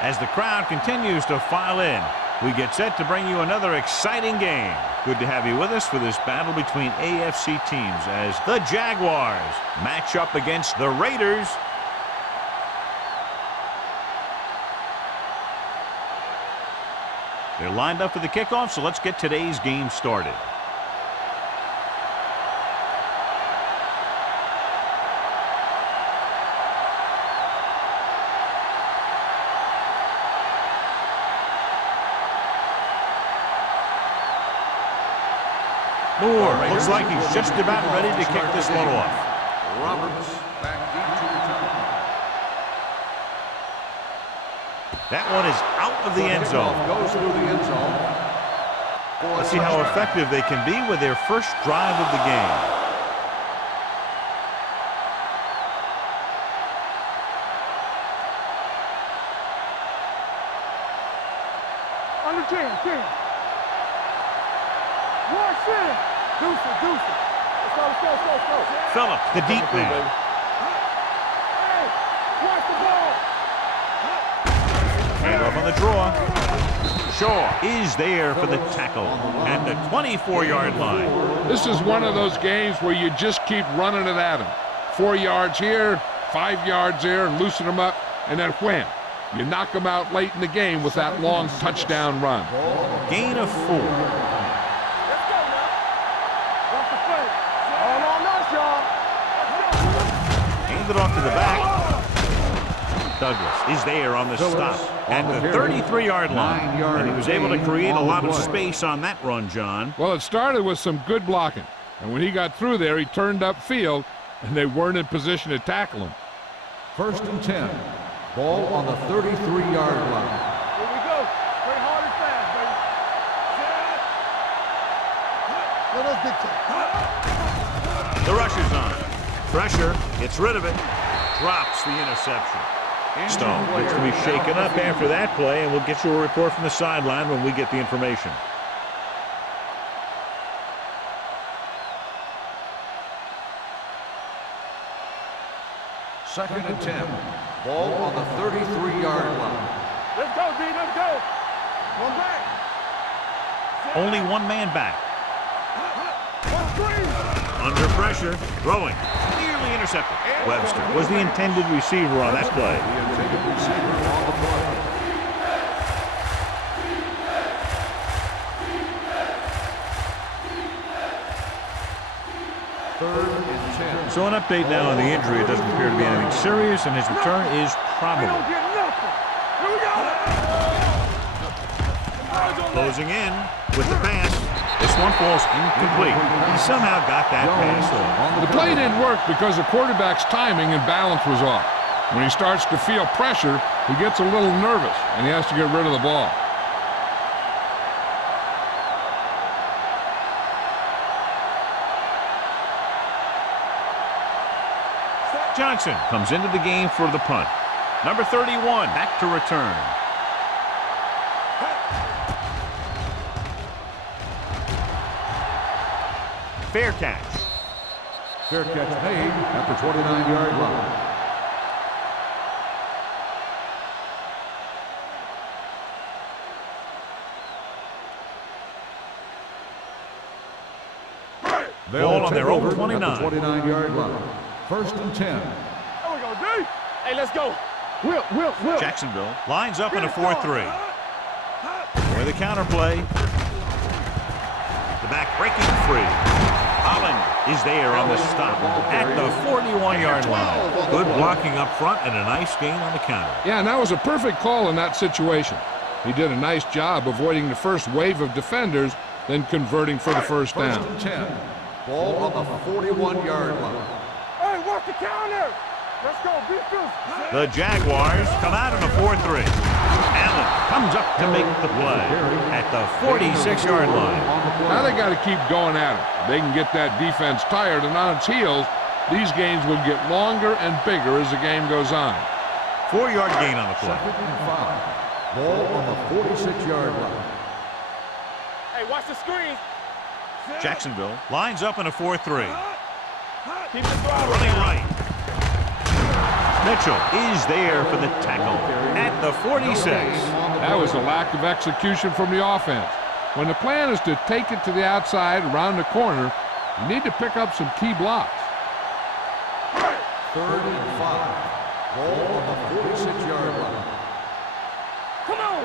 As the crowd continues to file in, we get set to bring you another exciting game. Good to have you with us for this battle between AFC teams as the Jaguars match up against the Raiders. They're lined up for the kickoff, so let's get today's game started. Moore looks like he's just about ready to kick this one off. Roberts back deep to return. That one is out of the end zone. Goes through the end zone. Let's see how effective they can be with their first drive of the game. Under 10. Watch it. Deuce it. Let's go. Phillips, the deep man. Hey, watch the ball. And off on the draw. Shaw is there for the tackle at the 24-yard line. This is one of those games where you just keep running it at them. 4 yards here, 5 yards there, and loosen them up, and then wham. You knock them out late in the game with that long touchdown run. Gain of 4. Hand it off to the back. Douglas is there on the stop at the 33-yard line. And he was able to create a lot of space on that run, John. Well, it started with some good blocking. And when he got through there, he turned upfield, and they weren't in position to tackle him. 1st and 10. Ball on the 33-yard line. Here we go. Play hard and fast, baby. The rush is on. Pressure, gets rid of it, drops the interception. Stone looks to be shaken up after that play, and we'll get you a report from the sideline when we get the information. Second and 10. Ball on the 33-yard line. Let's go, D. Let's go. One back. Only one man back. Under pressure, throwing, nearly intercepted. Webster was the intended receiver on that play. The intended receiver on the play. Third and 10. So an update now on the injury. It doesn't appear to be anything serious, and his return is probable. Closing in with the pass. This one falls incomplete. He somehow got that pass off. The play didn't work because the quarterback's timing and balance was off. When he starts to feel pressure, he gets a little nervous, and he has to get rid of the ball. Johnson comes into the game for the punt. Number 31 back to return. Fair catch. Fair catch made at the 29-yard line. Ball on their own 29. At the 29-yard line. 1st and 10. There we go, D. Hey, let's go. Will. Jacksonville lines up in a 4-3. With the counterplay. The back breaking free. Holland is there on the stop at the 41-yard line. Good blocking up front and a nice gain on the counter. Yeah, and that was a perfect call in that situation. He did a nice job avoiding the first wave of defenders, then converting for the first down. 1st and 10. Ball on the 41-yard line. Hey, watch the counter. Let's go. Be physical. The Jaguars come out in a 4-3. Allen comes up to make the play at the 46-yard line. Now they got to keep going at it. They can get that defense tired and on its heels. These games will get longer and bigger as the game goes on. 4-yard gain on the play. 2nd and 5. Ball on the 46-yard line. Hey, watch the screen. Jacksonville lines up in a 4-3. Keep the throttle. Running right. Mitchell is there for the tackle at the 46. That was a lack of execution from the offense. When the plan is to take it to the outside around the corner, you need to pick up some key blocks. 3rd and 5. Ball on the 46-yard line. Come on.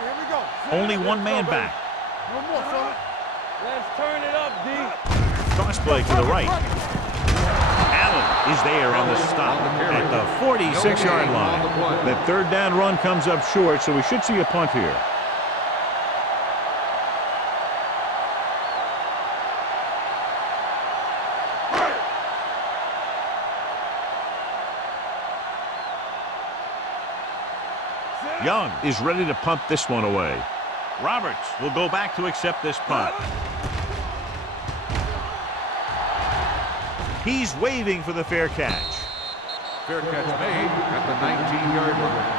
Here we go. Only one man back. No more, son. Let's turn it up, D. Toss play to the right. Allen is there on the stop at the 46-yard line. That 3rd down run comes up short, so we should see a punt here. Young is ready to punt this one away. Roberts will go back to accept this punt. He's waving for the fair catch. Fair catch made at the 19-yard line.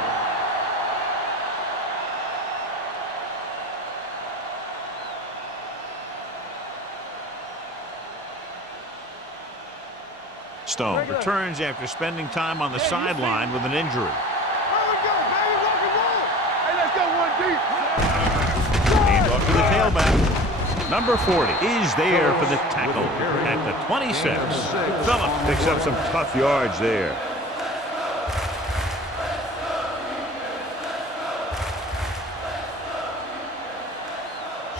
Stone returns after spending time on the sideline with an injury. Here we go, baby. Rock and roll. Hey, let's go one deep. Hand off to the tailback. Number 40 is there for the tackle at the 26. Phillip picks up some tough yards there.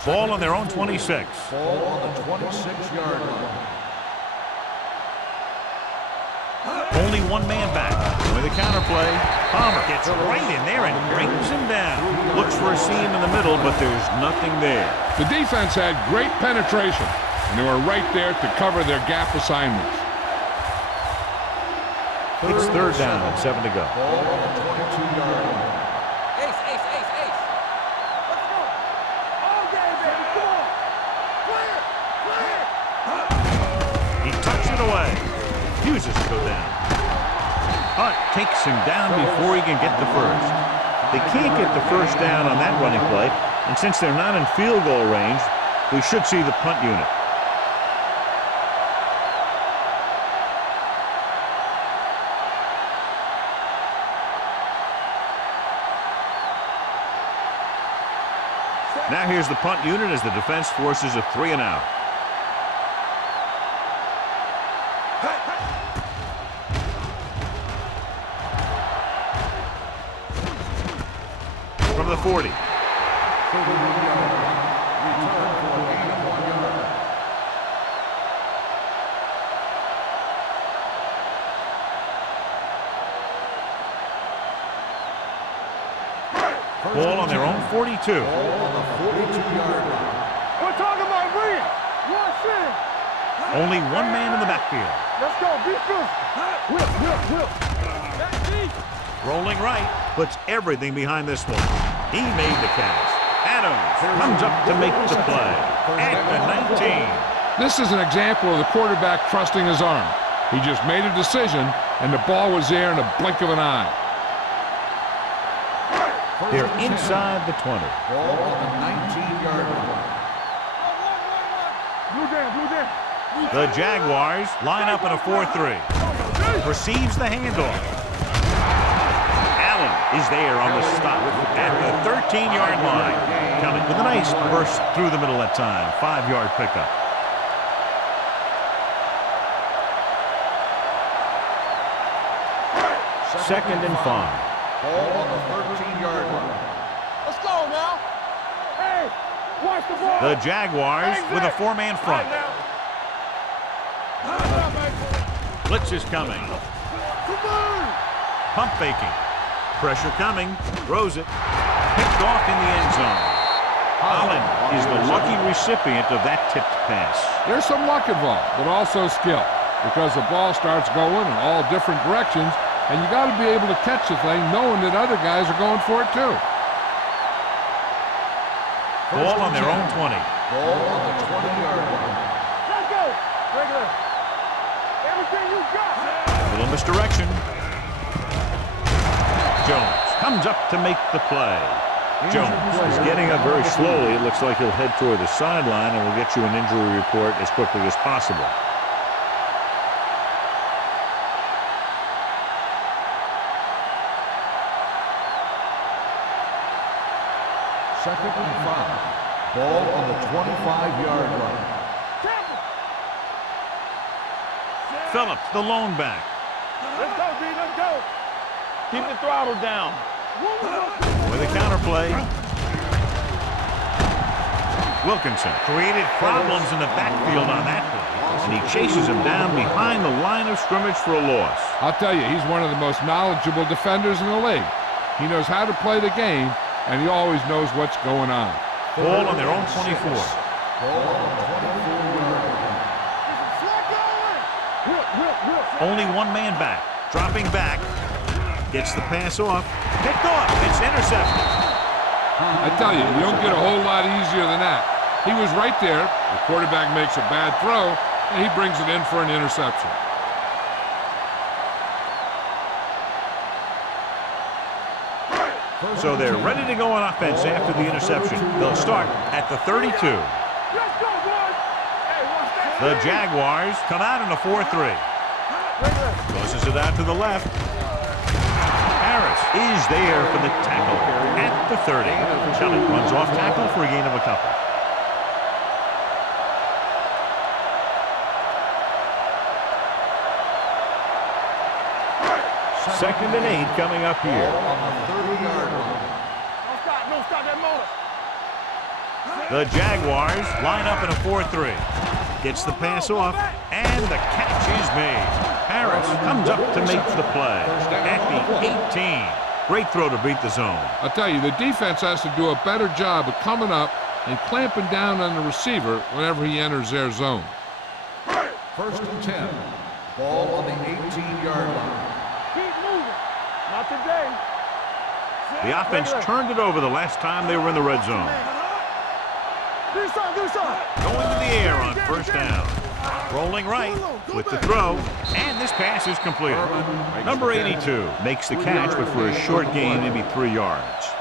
Ball on their own 26. Ball on the 26-yard line. Only one man back. With a counterplay, Palmer gets right in there and brings him down. Looks for a seam in the middle, but there's nothing there. The defense had great penetration, and they were right there to cover their gap assignments. It's 3rd down and 7 to go. Ball on the 22-yard line. Ace, ace, ace, ace. Let's go. All game, baby. Come on. Clear. Clear. He tucks it away. Refuses to go down. Hunt takes him down before he can get the first. They can't get the first down on that running play, and since they're not in field goal range, we should see the punt unit. Now here's the punt unit as the defense forces a 3-and-out. From the 40. Ball on their own 42. Ball on the 42-yard line. We're talking about Reed. Watch in. Only one man in the backfield. Let's go. Be physical. Whip. That's deep. Rolling right, puts everything behind this one. He made the catch. Adams comes up to make the play at the 19. This is an example of the quarterback trusting his arm. He just made a decision, and the ball was there in a blink of an eye. They're inside the 20. Ball on the 19-yard line. Blue down. The Jaguars line up in a 4-3. Receives the handoff. Allen is there on the stop at the 13-yard line. Coming with a nice burst through the middle that time. 5-yard pickup. Second and 5. Ball on the 13-yard line. Let's go now. Hey, watch the ball. The Jaguars with a 4-man front. Blitz is coming. Pump faking. Pressure coming. Throws it. Picked off in the end zone. Holland is the lucky recipient of that tipped pass. There's some luck involved, but also skill. because the ball starts going in all different directions, and you got to be able to catch the thing knowing that other guys are going for it too. Ball on their own 20. Ball on the 20-yard line. Let's go. Regular. Everything you got. A little misdirection. Jones comes up to make the play. Jones is getting up very slowly. It looks like he'll head toward the sideline, and we'll get you an injury report as quickly as possible. Second and 5. Ball on the 25-yard line. Phillips, the lone back. Let's go, B. Let's go. Keep the throttle down. With a counter play. Wilkinson created problems in the backfield on that play, and he chases him down behind the line of scrimmage for a loss. I'll tell you, he's one of the most knowledgeable defenders in the league. He knows how to play the game, and he always knows what's going on. Ball on their own 24. Ball on the 24-yard line. Only one man back. Dropping back. Gets the pass off. Picked off. It's intercepted. I tell you, you don't get a whole lot easier than that. He was right there. The quarterback makes a bad throw, and he brings it in for an interception. So they're ready to go on offense after the interception. They'll start at the 32. Let's go, boys. Hey, watch that. The Jaguars come out in a 4-3. Tosses it out to the left. Harris is there for the tackle at the 30. Kelly runs off tackle for a gain of a couple. Second and 8 coming up here. Ball on the 30-yard line. Don't stop that motor. The Jaguars line up in a 4-3. Gets the pass off, and the catch is made. Harris comes up to make the play at the 18. Great throw to beat the zone. I'll tell you, the defense has to do a better job of coming up and clamping down on the receiver whenever he enters their zone. First and 10. Ball on the 18-yard line. Keep moving. Not today. The offense turned it over the last time they were in the red zone. Do something. Going to the air on first down. Rolling right with the throw, and this pass is complete. Number 82 makes the catch, but for a short gain, maybe 3 yards.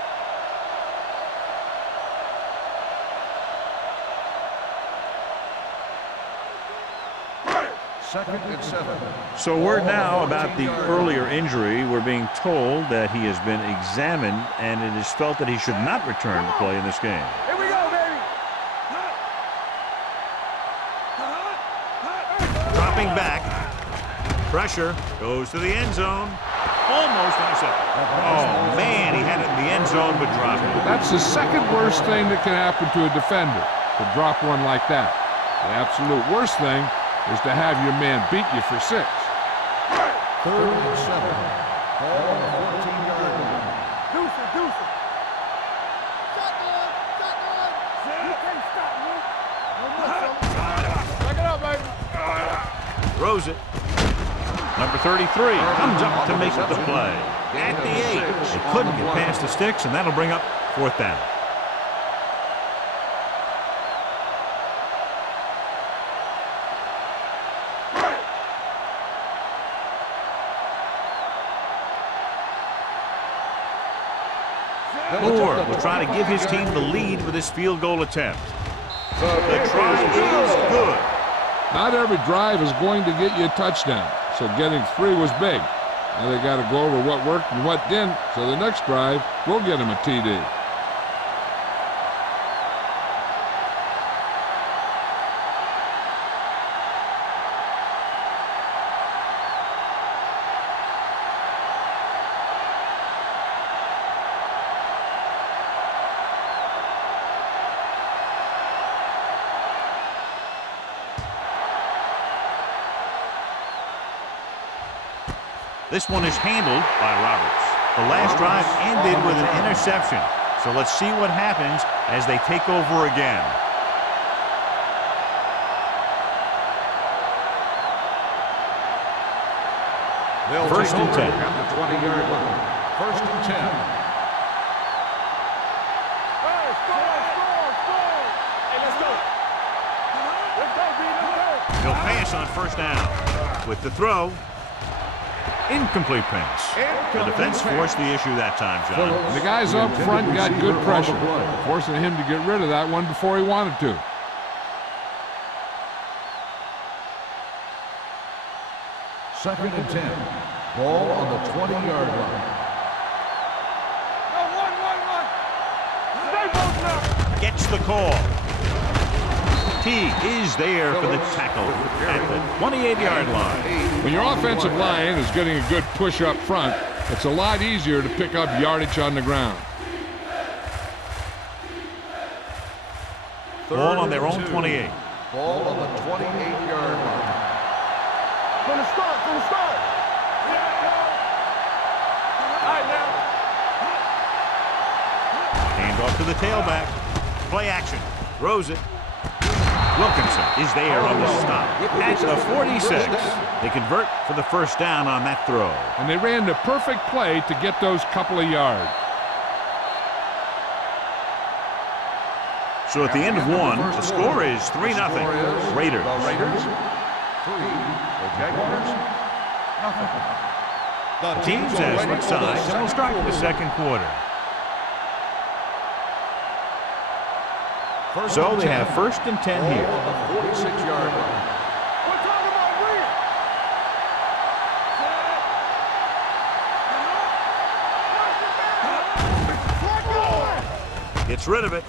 Second and 7. So word now about the earlier injury. We're being told that he has been examined, and it is felt that he should not return to play in this game. Here we go, baby. Dropping back. Pressure goes to the end zone. Almost intercepted. Oh, man, he had it in the end zone, but dropped it. That's the second worst thing that can happen to a defender, to drop one like that. The absolute worst thing is to have your man beat you for 6. Third and 7. Ball on the 14-yard line. Deuce it. Shotgun. You can't stop me. Back it up, baby. Throws it. Number 33 comes up to make the play. At the 8. They couldn't get past the sticks, and that'll bring up 4th down. Moore will try to give his team the lead with this field goal attempt. The try is good. Not every drive is going to get you a touchdown, so getting 3 was big. Now they got to go over what worked and what didn't, so the next drive will get him a TD. This one is handled by Roberts. The last drive ended with an interception. So let's see what happens as they take over again. They'll First take and over 10. at the 20-yard line. First and 10. Hey, score! Hey, let's go. Let's go, B, let's go. He'll pass on first down. With the throw. Incomplete pass. The defense forced the issue that time, John. And the guys up front got good pressure, forcing him to get rid of that one before he wanted to. Second and 10. Ball on the 20-yard line. No, one. Stay both now. Gets the call. T is there for the tackle at the 28-yard line. When your offensive line is getting a good push up front, it's a lot easier to pick up yardage on the ground. Ball on their own 28. Ball on the 28-yard line. From the start. All right, now. Hand off to the tailback. Play action. Throws it. Wilkinson is there on the stop at the 46. They convert for the first down on that throw. And they ran the perfect play to get those couple of yards. So at the end of one, the score is 3-0. Raiders. The Raiders, 3. The Jaguars, nothing. The teams as switch sides and will start the second quarter. So they have first and 10 here. On the 46-yard line. We're talking about win. Gets rid of it,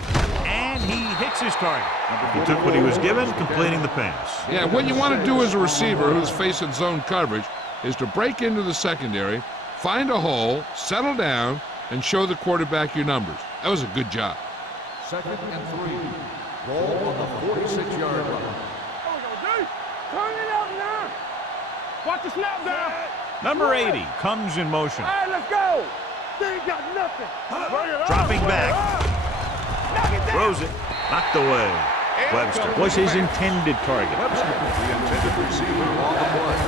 and he hits his target. He took what he was given, completing the pass. Yeah, what you want to do as a receiver who's facing zone coverage is to break into the secondary, find a hole, settle down, and show the quarterback your numbers. That was a good job. Second and 3. Ball on the 46-yard line. Turn it up now. Watch the snap down. Number 80 comes in motion. All right, let's go. They ain't got nothing. Dropping back. Throws it. Knocked away. Webster was his intended target. Webster, the intended receiver on the play.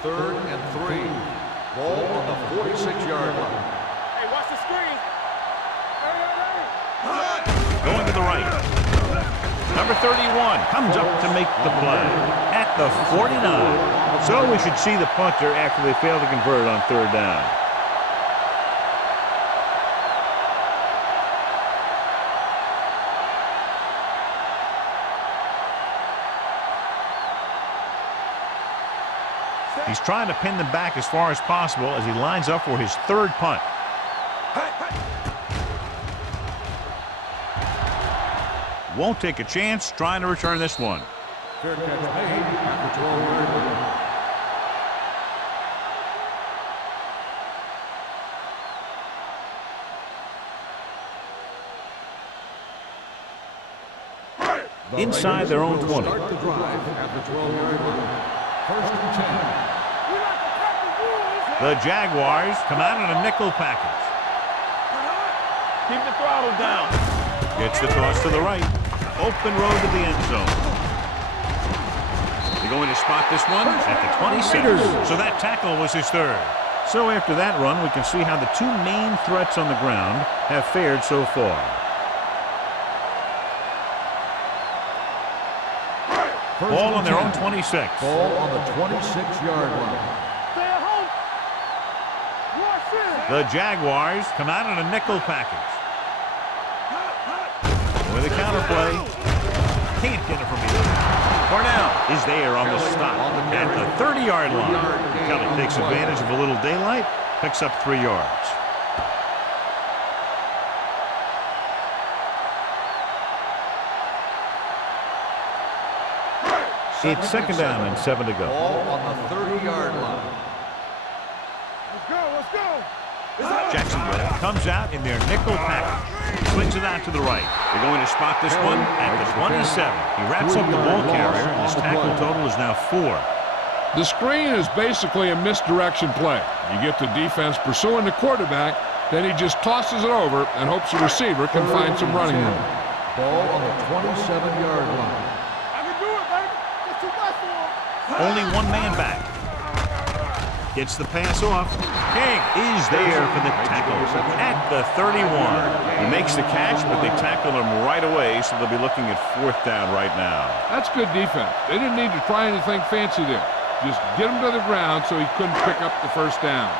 Third and 3. Ball on the 46-yard line. Hey, watch the screen. Going to the right. Number 31 comes up to make the play at the 49. So we should see the punter after they fail to convert on third down. He's trying to pin them back as far as possible as he lines up for his third punt. Won't take a chance trying to return this one. Fair catch made at the 12-yard line. Inside their own 20. Start the drive at the 12-yard line. First and 10. The Jaguars come out in a nickel package. Keep the throttle down. Gets the toss to the right. Open road to the end zone. They're going to spot this one at the 26. So that tackle was his third. So after that run, we can see how the two main threats on the ground have fared so far. Ball on their own 26. Ball on the 26-yard line. Stay at home. Watch it. The Jaguars come out in a nickel package. With a counterplay. Can't get it from behind. Cornell is there on the stop at the 30-yard line. Kelly takes advantage of a little daylight, picks up 3 yards. It's second down and 7 to go. Ball on the 30-yard line. Let's go. Jacksonville comes out in their nickel package. Swings it out to the right. They're going to spot this one at the 27. He wraps up the ball carrier, and his tackle total is now 4. The screen is basically a misdirection play. You get the defense pursuing the quarterback, then he just tosses it over and hopes the receiver can find some running room. Ball on the 27-yard line. I can do it, baby. It's too much for him. Only one man back. Gets the pass off. King is there for the tackle at the 31. He makes the catch, but they tackle him right away, so they'll be looking at 4th down right now. That's good defense. They didn't need to try anything fancy there. Just get him to the ground so he couldn't pick up the 1st down.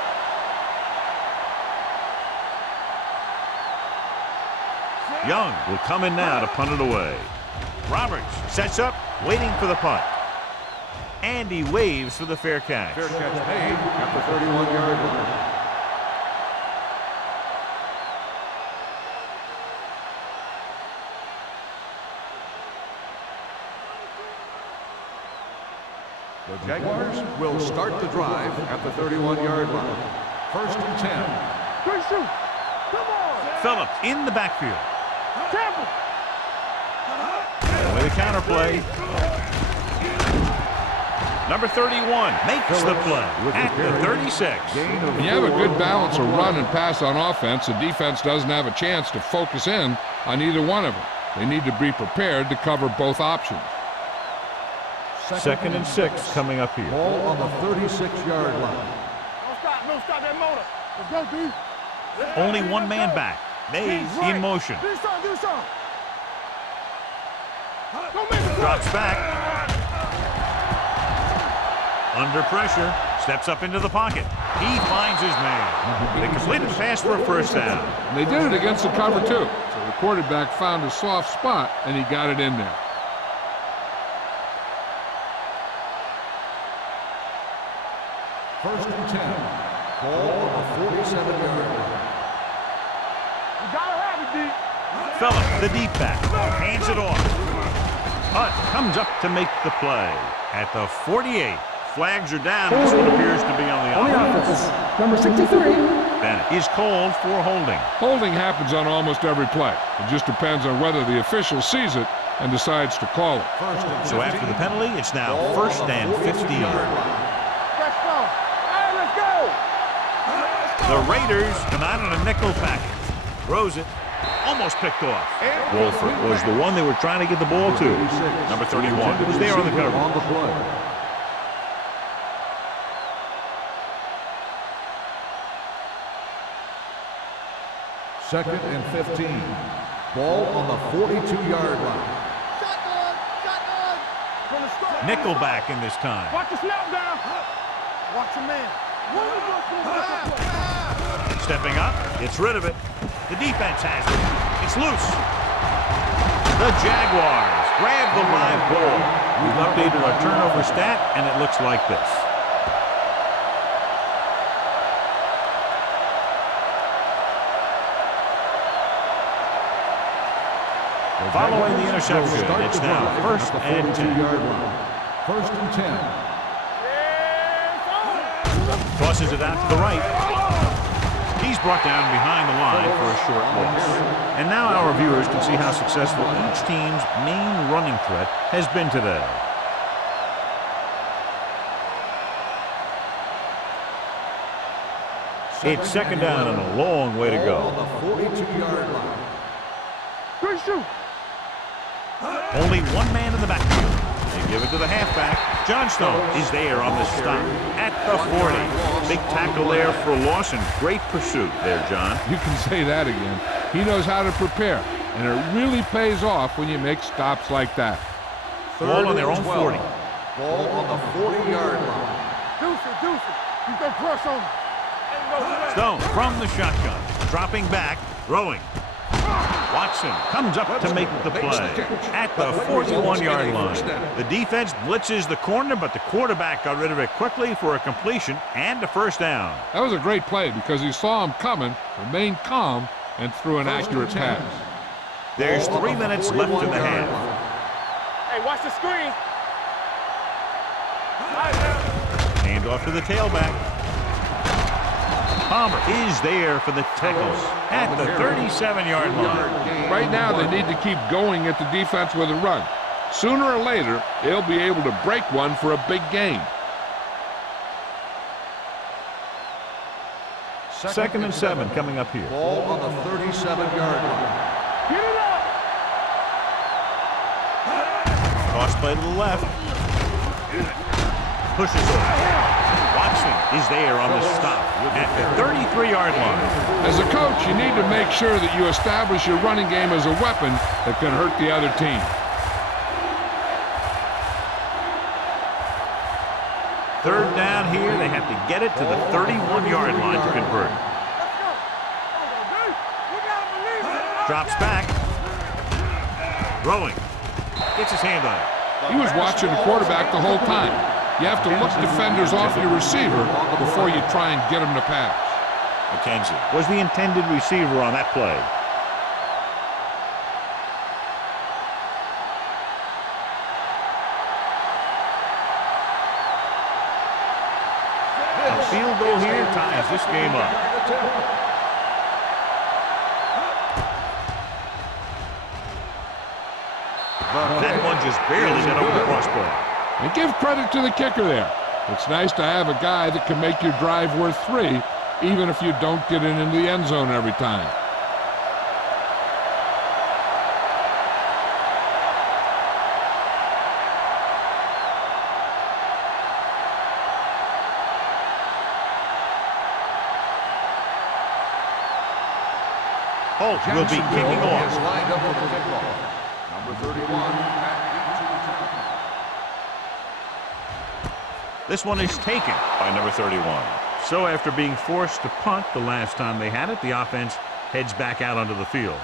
Young will come in now to punt it away. Roberts sets up, waiting for the punt. And he waves for the fair catch. Fair catch made at the 31-yard line. The Jaguars will start the drive at the 31-yard line. 1st and 10. Good shoot. Come on. Phillips in the backfield. Temple. With a counterplay. Number 31 makes the play at the 36. When you have a good balance of run and pass on offense, the defense doesn't have a chance to focus in on either one of them. They need to be prepared to cover both options. 2nd and 6 coming up here. Ball on the 36-yard line. Don't stop that motor. Let's go, D. Only one man back. Mays in motion. Do something, do something. Don't make it Drops back. Under pressure. Steps up into the pocket. He finds his man. They completed the pass for a 1st down. And they did it against the cover, too. So the quarterback found a soft spot, and he got it in there. First and 10. Ball on the 47-yard line. You gotta have it, D. Phillips, the deep back, hands it off. Hunt comes up to make the play at the 48. Flags are down. This one appears to be on the offense. Number 63. Bennett is called for holding. Holding happens on almost every play. It just depends on whether the official sees it and decides to call it. So after the penalty, it's now 1st and 15. Let's go. Hey, let's go. The Raiders come out in a nickel package. Throws it. Almost picked off. Wolford was the one they were trying to get the ball to. Number 31 was there on the cover. Second and 15. Ball on the 42-yard line. Shotgun, shotgun. From the start. Nickelback in this time. Watch the snap down. Watch your man. Stepping up, gets rid of it. The defense has it. It's loose. The Jaguars grab the live ball. We've updated our turnover stat, and it looks like this. Following the interception, it's now 1st and 10. 1st and 10. Tosses it out to the right. He's brought down behind the line for a short loss. And now our viewers can see how successful each team's main running threat has been today. It's 2nd down and a long way to go. On the 42-yard line. Good shoot. Only one man in the backfield. They give it to the halfback. Johnstone is there on the stop at the 40. Big tackle there for a loss and great pursuit there, John. You can say that again. He knows how to prepare, and it really pays off when you make stops like that. Ball on their own 40. Ball on the 40-yard line. Deuce it. You can crush on him. Stone from the shotgun. Dropping back, throwing. Watson comes up to make the play at the 41-yard line. The defense blitzes the corner, but the quarterback got rid of it quickly for a completion and a 1st down. That was a great play because he saw him coming, remained calm, and threw an accurate pass. There's 3 minutes left in the half. Hey, watch the screen. Hand off to the tailback. Palmer is there for the tackle at the 37-yard line. Right now, they need to keep going at the defense with a run. Sooner or later, they'll be able to break one for a big gain. 2nd and 7 coming up here. Ball on the 37-yard line. Get it up. Cross play to the left. Pushes it. Watson is there on the stop at the 33-yard line. As a coach, you need to make sure that you establish your running game as a weapon that can hurt the other team. Third down here. They have to get it to the 31-yard line to convert. Drops back. Throwing. Gets his hand on it. He was watching the quarterback the whole time. You have to look defenders off your receiver before you try and get him to pass. McKenzie was the intended receiver on that play. A field goal here ties this game up. That one just barely got over the crossbar. And give credit to the kicker there. It's nice to have a guy that can make your drive worth 3, even if you don't get it into the end zone every time. Holt will be kicking off. Is lined up for the kickoff. Number 31. This one is taken by number 31. So after being forced to punt the last time they had it, the offense heads back out onto the field.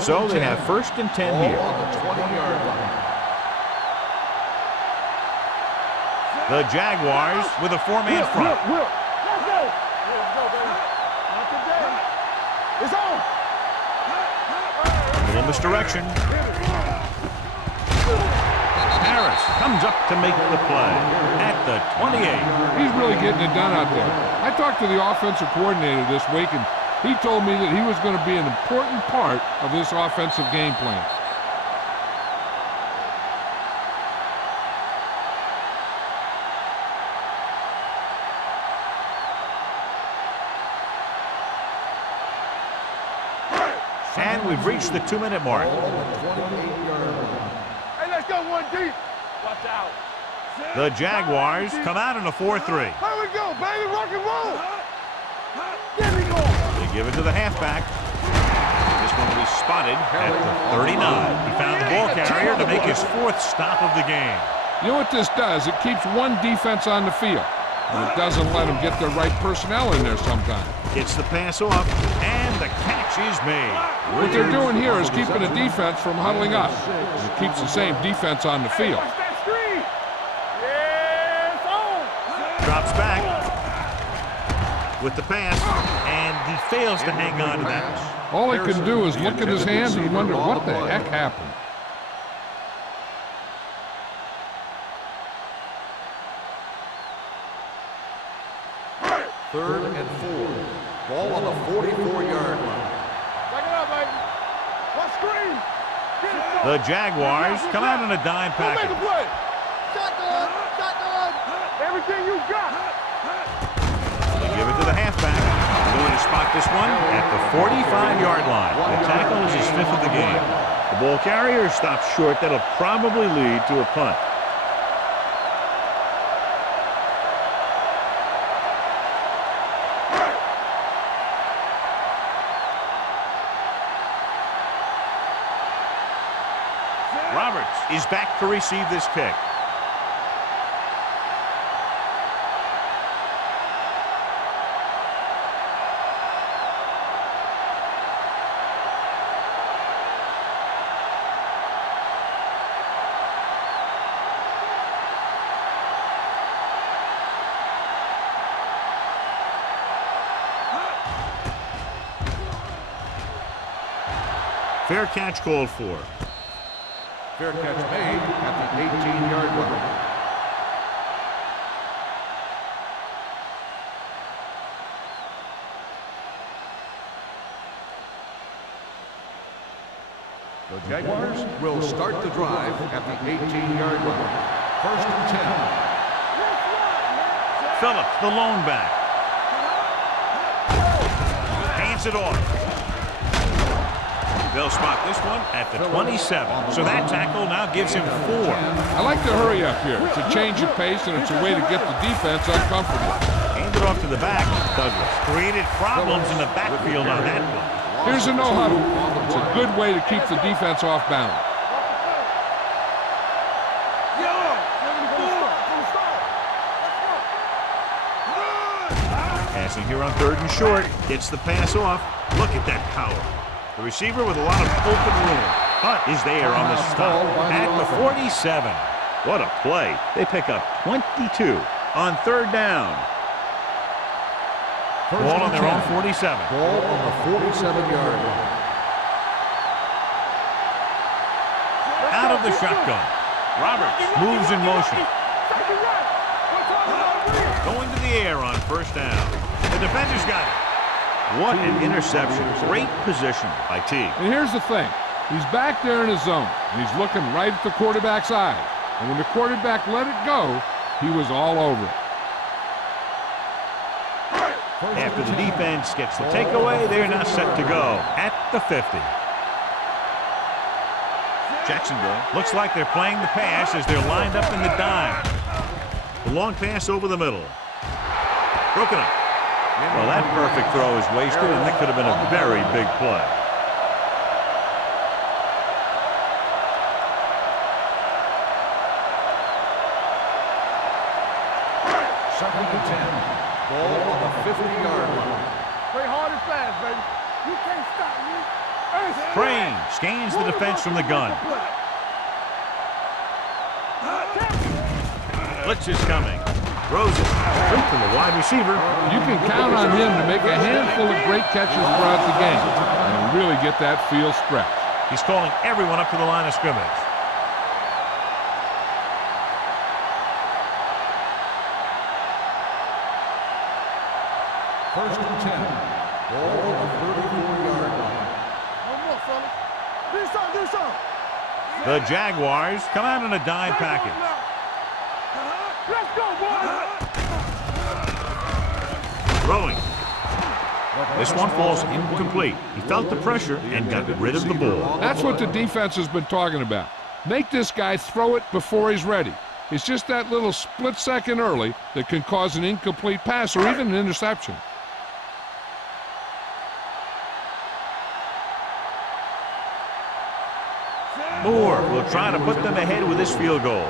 So they have 1st and 10 here. On the 20-yard line. The Jaguars with a 4-man front. Let's go. Let's go, baby. Not today. It's on. Little misdirection. Harris comes up to make the play at the 28. He's really getting it done out there. I talked to the offensive coordinator this week, and he told me that he was going to be an important part of this offensive game plan. And we've reached the 2-minute mark. Hey, let's go one deep. Watch out. The Jaguars come out in a 4-3. Here we go, baby. Rock and roll. There we go. They give it to the halfback. This one will be spotted at the 39. He found the ball carrier to make his 4th stop of the game. You know what this does? It keeps one defense on the field, and it doesn't let them get the right personnel in there sometimes. Gets the pass off, and the catch is made. What they're doing here is keeping the defense from huddling up. It keeps the same defense on the field. Watch that screen. Yes, on. Drops back with the pass, and he fails to hang on to that. All he can do is look at his hands and wonder what the heck happened. Third and 4. Ball on the 44-yard line. Back it up, baby. Watch screen. Get it. The Jaguars come out in a dime Go make package. a play. Shotgun. Shotgun. Everything you got. They give it to the halfback. Going to spot this one at the 45-yard line. The tackle is his 5th of the game. The ball carrier stops short. That'll probably lead to a punt. Roberts is back to receive this kick. Fair catch called for. Fair catch made at the 18-yard line. The Jaguars will start the drive at the 18-yard line. 1st and 10. Phillips, the lone back. hands it off. They'll spot this one at the 27. So that tackle now gives him 4. I like to hurry up here. It's a change of pace, and it's a way to get the defense uncomfortable. Handed off to the back. Douglas created problems in the backfield on that one. Here's a no huddle. It's a good way to keep the defense off balance. Passing here on 3rd and short. Gets the pass off. Look at that power. The receiver with a lot of open room. Hunt is there on the stop at the 47. What a play. They pick up 22 on 3rd down. Ball on their own 47. Ball on the 47-yard line. Out of the shotgun. Roberts moves in motion. Going to the air on 1st down. The defender's got it. What an interception. Great position by T. And here's the thing. He's back there in his zone. And he's looking right at the quarterback's eyes. And when the quarterback let it go, he was all over it. After the defense gets the takeaway, they're now set to go at the 50. Jacksonville looks like they're playing the pass as they're lined up in the dime. The long pass over the middle. Broken up. Well, that perfect throw is wasted, and that could have been a very big play. Second and 10. Ball on the 50-yard line. Play hard and fast, baby. You can't stop me. Crane scans the defense from the gun. Blitz is coming. Throws it straight to the wide receiver. You can count on him to make a handful of great catches throughout the game and really get that field stretch. He's calling everyone up to the line of scrimmage. First and 10. Ball on the 34-yard line. One more, fellas. Do something, do something. The Jaguars come out in a dime package. Let's go, boys. Throwing. This one falls incomplete. He felt the pressure and got rid of the ball. That's what the defense has been talking about. Make this guy throw it before he's ready. It's just that little split second early that can cause an incomplete pass or even an interception. Moore will try to put them ahead with this field goal.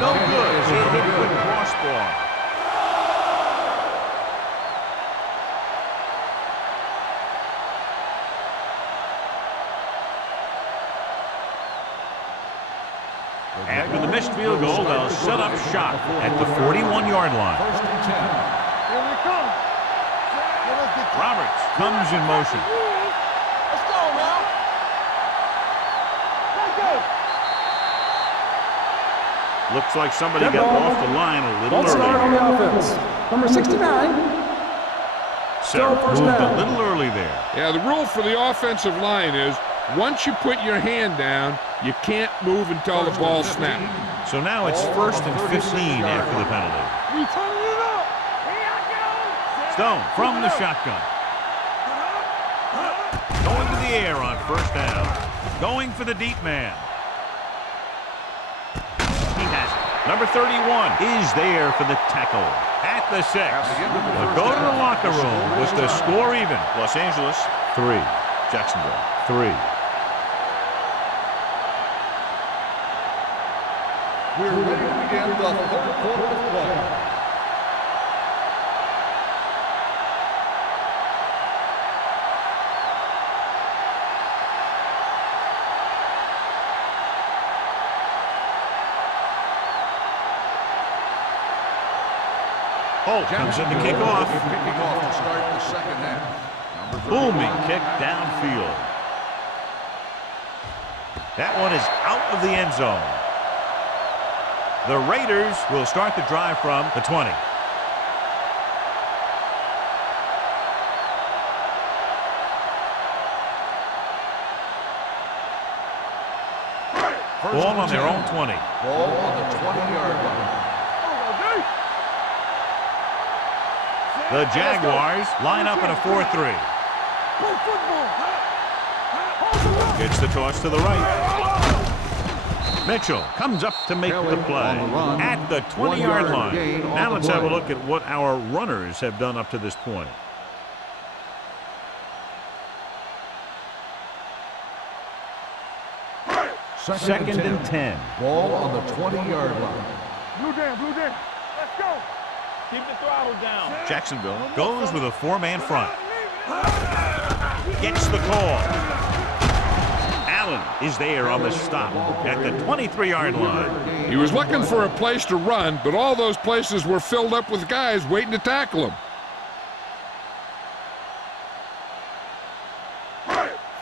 No good. It hit the crossbar. After the missed field goal, they'll set up shop at the 41-yard line. First and 10. Here we come. Roberts comes in motion. Let's go now. Let's go. Looks like somebody got off the line a little Let's start on early. the offense. Number 69. Sarah first moved a down. little early there. Yeah, the rule for the offensive line is once you put your hand down, you can't move until the ball snaps. So now it's 1st and 15 after the penalty. We turning it up. Here I go. Stone from the shotgun. Going to the air on 1st down. Going for the deep man. He has it. Number 31 is there for the tackle. At the 6. They'll go to the locker room with the score even. Los Angeles 3. Jacksonville 3. We're ready to begin the third quarter of play. Holt comes in to kick off. Kicking off to start the second half. Booming kick downfield. That one is out of the end zone. The Raiders will start the drive from the 20. Ball on their own 20. Ball on the 20-yard line. The Jaguars line up in a 4-3. Gets the toss to the right. Mitchell comes up to make the play at the 20-yard line. Now let's have a look at what our runners have done up to this point. Second and 10. Ball on the 20-yard line. Blue down, blue down. Let's go. Keep the throttle down. Jacksonville goes with a 4-man front. Gets the call. Allen is there on the stop at the 23-yard line. He was looking for a place to run, but all those places were filled up with guys waiting to tackle him.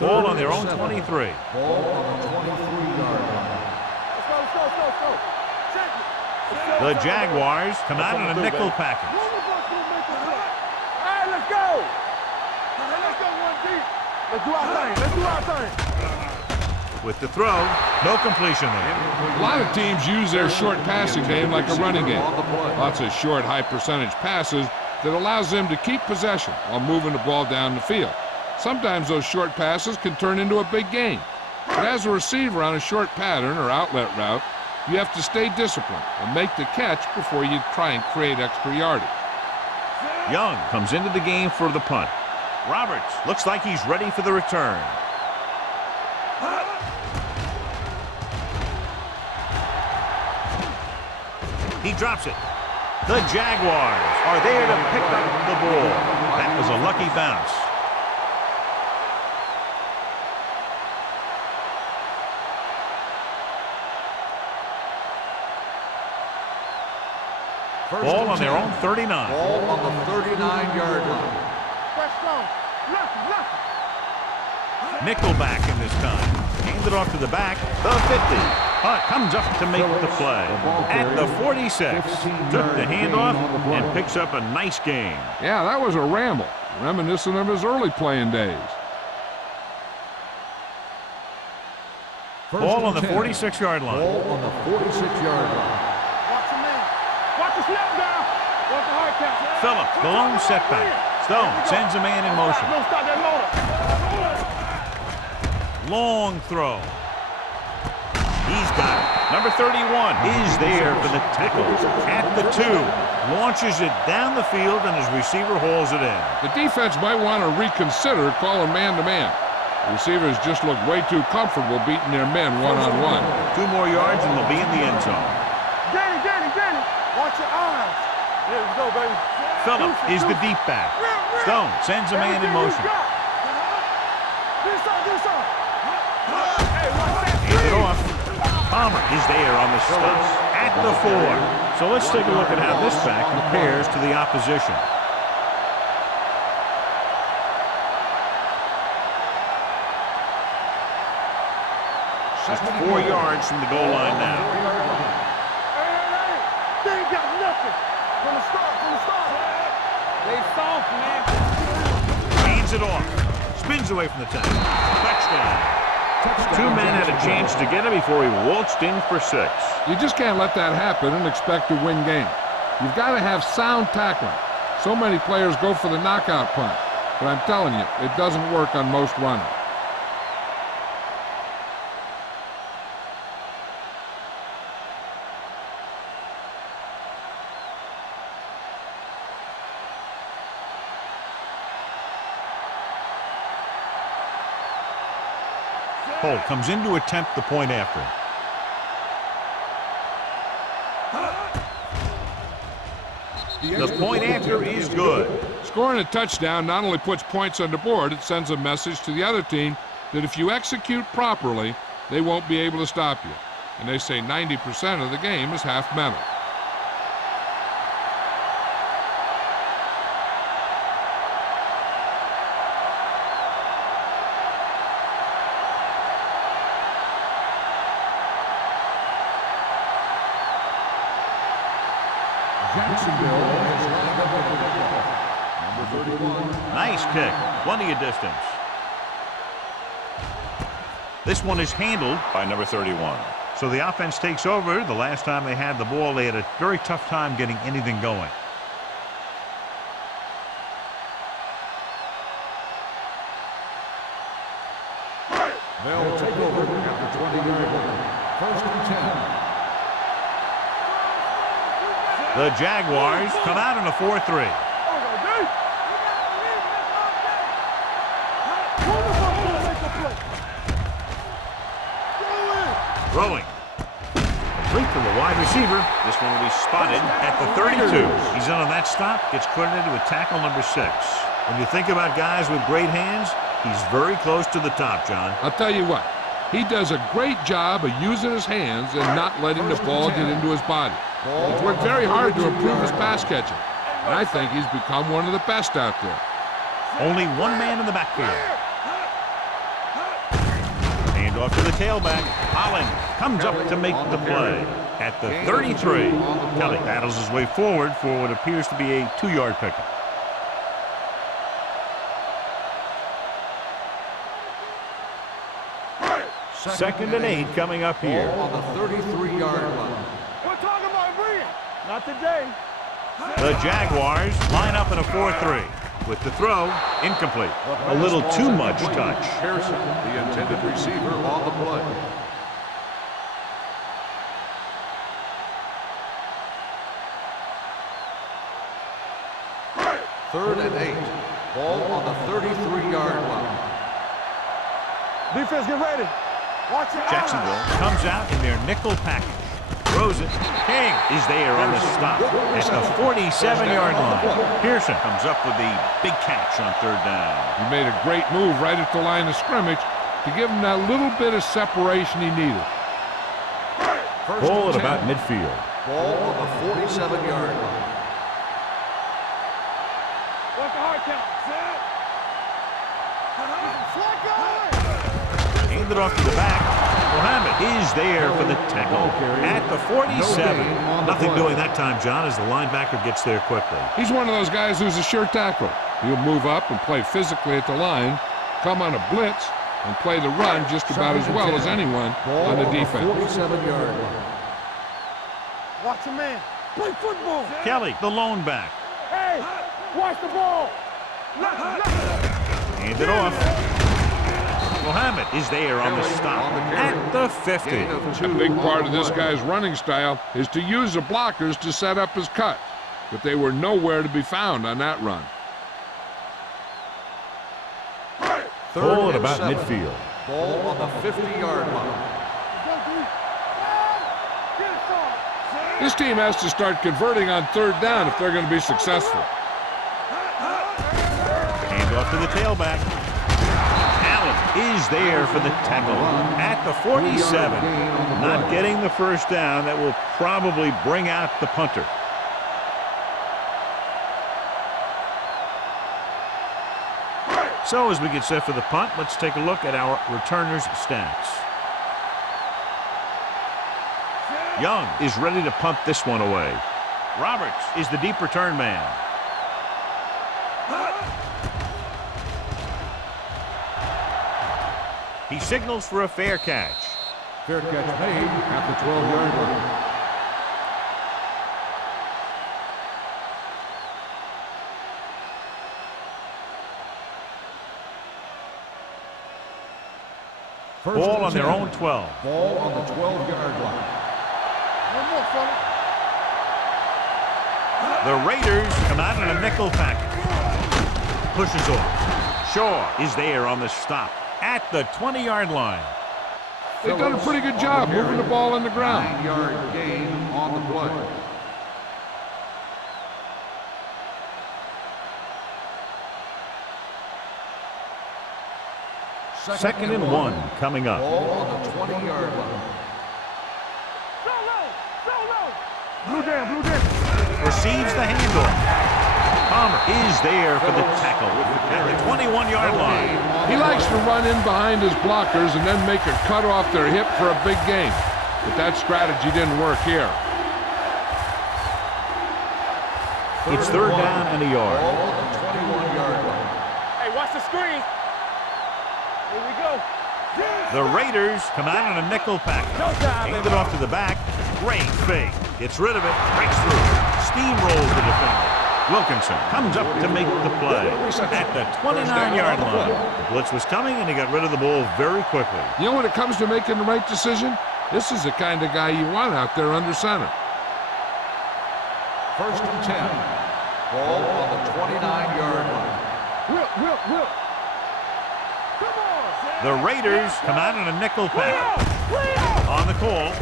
Ball on their own 23. Ball on the 23-yard line. Let's go. Check it. The Jaguars come out in a nickel package. All right, let's go. Let's go one deep. Let's do our thing. With the throw, no completion there. A lot of teams use their short passing game like a running game. Lots of short, high-percentage passes that allows them to keep possession while moving the ball down the field. Sometimes those short passes can turn into a big gain. But as a receiver on a short pattern or outlet route, you have to stay disciplined and make the catch before you try and create extra yardage. Young comes into the game for the punt. Roberts looks like he's ready for the return. He drops it. The Jaguars are there to pick up the ball. That was a lucky bounce. Ball on their own 39. Ball on the 39-yard line. Let's go. Lucky. Nickelback in this time. Handed off to the back. The 50. Hunt comes up to make the play. At the 46. Took the handoff and picks up a nice gain. Yeah, that was a ramble, reminiscent of his early playing days. Ball on the 46-yard line. Ball on the 46-yard line. Watch the man. Watch the snap down. Watch the hard catch. Phillips, the lone setback. Stone sends a man in motion. Don't stop that motor. Long throw. He's got it. Number 31 is there for the tackle. At the 2. Launches it down the field, and his receiver hauls it in. The defense might want to reconsider calling man-to-man. The receivers just look way too comfortable beating their men one-on-one. 2 more yards, and they'll be in the end zone. Danny. Watch your eyes. Here we go, baby. Phillips is the deep back. Stone sends a man in motion. Hands it off. Palmer is there on the stop at the 4. So let's take a look at how this back compares to the opposition. Just 4 yards from the goal line now. They ain't got nothing. From the start. They soft, man. Hands it off. Spins away from the 10. Touchdown. 2 men had a chance to get him before he waltzed in for 6. You just can't let that happen and expect to win games. You've got to have sound tackling. So many players go for the knockout punt, but I'm telling you, it doesn't work on most runners. Holt comes in to attempt the point after. The point after is good. Scoring a touchdown not only puts points on the board, it sends a message to the other team that if you execute properly, they won't be able to stop you. And they say 90% of the game is half mental. Jacksonville has lined up at the number 31. Nice kick. Plenty of distance. This one is handled by number 31. So the offense takes over. The last time they had the ball, they had a very tough time getting anything going. They'll take over at the 20-yard line. First and 10. The Jaguars come out in a 4-3. Throwing. Complete to the wide receiver. This one will be spotted at the 32. He's in on that stop. Gets credited with tackle number 6. When you think about guys with great hands, he's very close to the top, John. I'll tell you what. He does a great job of using his hands and not letting the ball get into his body. He's worked very hard to improve his pass catching, and I think he's become one of the best out there. Only one man in the backfield. Hand off to the tailback. Holland comes up to make the play at the 33. Kelly battles his way forward for what appears to be a 2-yard pickup. Second and 8 coming up here. On the 33-yard line. We're talking about bringing. Not today. The Jaguars line up in a 4-3. With the throw, incomplete. A little too much touch. Pearson, the intended receiver, on the play. Third and 8. Ball on the 33-yard line. Defense, get ready. Watch it. Jacksonville comes out in their nickel package. Throws it. King is there on the stop at the 47-yard line. Pearson comes up with the big catch on third down. He made a great move right at the line of scrimmage to give him that little bit of separation he needed. Ball at about midfield. Ball on the 47-yard line. What's the hard count? Set. Handed off to the back. Mohammed is there for the tackle at the 47. Nothing doing that time, John, as the linebacker gets there quickly. He's one of those guys who's a sure tackler. He'll move up and play physically at the line, come on a blitz, and play the run just about as well as anyone on the defense. 47-yard line. Watch your man. Play football. Kelly, the lone back. Hey, watch the ball. Hand it off. Mohammed is there on the stop at the 50. A big part of this guy's running style is to use the blockers to set up his cut, but they were nowhere to be found on that run. Ball at about midfield. Ball on the 50-yard line. This team has to start converting on third down if they're going to be successful. Hand off to the tailback. Is there for the tackle at the 47. Not getting the first down. That will probably bring out the punter. So as we get set for the punt, let's take a look at our returners' stats. Young is ready to punt this one away. Roberts is the deep return man. He signals for a fair catch. Fair catch made at the 12-yard line. Ball on their own 12. Ball on the 12-yard line. One more, fella. The Raiders come out in a nickel package. Pushes off. Shaw is there on the stop at the 20-yard line. They've done a pretty good job moving the ball on the ground. 9-yard gain on the play. Second and 1 coming up. Ball on the 20-yard line. Blue down, blue down. Receives the handoff. Palmer is there for the tackle at the 21-yard line. He likes to run in behind his blockers and then make a cut off their hip for a big gain. But that strategy didn't work here. It's third down and a yard. Ball on the 21-yard line. Hey, watch the screen. Here we go. The Raiders come out in a nickel package. Hand it off to the back. Great fake. Gets rid of it. Breaks through. Steamrolls the defender. Wilkinson comes up to make the play at the 29-yard line. The blitz was coming, and he got rid of the ball very quickly. You know, when it comes to making the right decision, this is the kind of guy you want out there under center. 1st and 10. Ball on the 29-yard line. Will. Come on. The Raiders come out in a nickel pack on the call.